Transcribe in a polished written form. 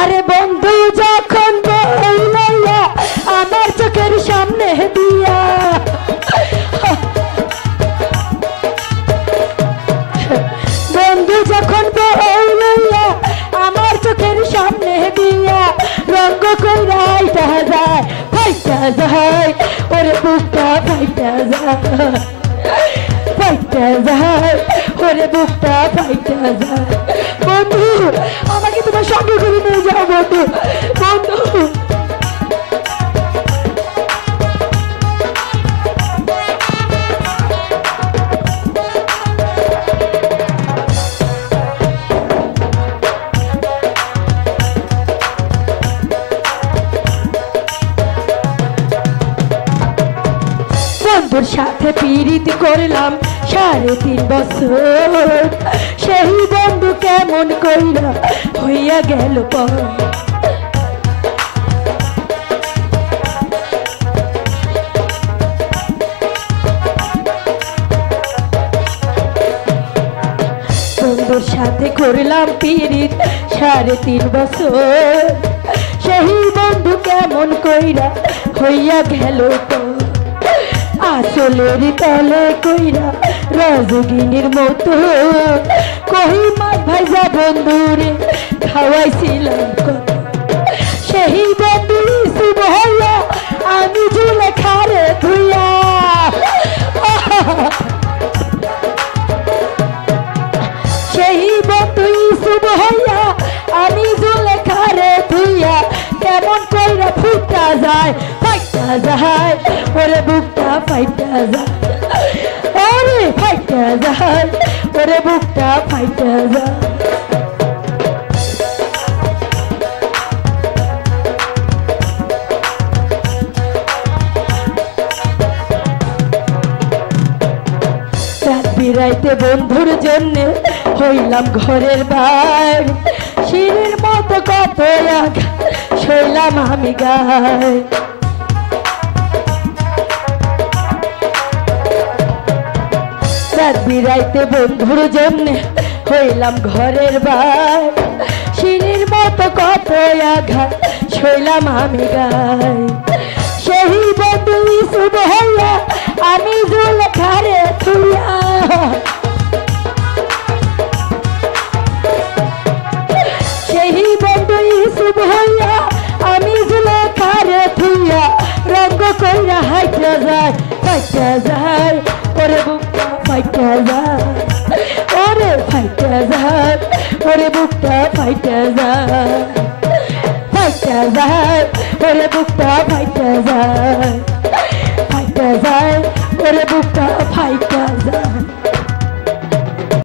আরে বন্ধু যখন বইলাইয়া আমার চোখের সামনে দিয়া বন্ধু যখন বইলাইয়া আমার চোখের সামনে দিয়া রঙ্গ কইরা আইতা যায় ফাইটা যায় ওরে বুকটা ফাইটা যায় ফাইটা যায় ওরে বুকটা ফাইটা যায় বন্ধু আমাকে তোমার সঙ্গে করে নিয়ে যাও বন্ধু বন্ধু বন্ধুর সাথে পীড়িত করলাম 3.5 বছর সেই বন্ধু কেমন কইরা হইয়া গেল পর বন্ধুর সাথে করলাম পীড়িত 3.5 বছর সেই বন্ধু কেমন কইরা হইয়া গেল পর আসলের তলে কইরা রজগিনীর মতো কই মাছ ভাইজা বন্ধুরে খাওয়াইছিলাম কত সেই বন্ধু শুভ হইয়া আমি ঝুলে খারে ধুইয়া সেই বন্ধু শুভ হইয়া আমি ঝুলে খারে ধুইয়া কেমন কইরা ফুটা যায় ফাইটা যায় ওরে বুকটা ফাইটা যায় ওরে ফাইটা যায় ওরে বুকটা ফাইটা যায় রাত বিরাইতে বন্ধুর জন্য হইলাম ঘরের বাইর শিরের মতো কত শৈলাম আমি গায় রাত বিরাইতে বন্ধুর জন্য হইলাম ঘরের বার শিরির মতো কত আঘাত শৈলাম আমি গায় সেই বন্ধু শুভ হইয়া আমি জুল খারে থুইয়া সেই বন্ধু শুভ হইয়া আমি জুল খারে থুইয়া রঙ্গ কইরা হাইটা যায় ফাইটা যায় ওরে বুকটা ফাইটা যায় ওরে ফাইটা যায় ওরে বুকটা ফাইটা যায় ফাইটা যায় ওরে বুকটা ফাইটা যায় ফাইটা যায় ওরে বুকটা ফাইটা যায়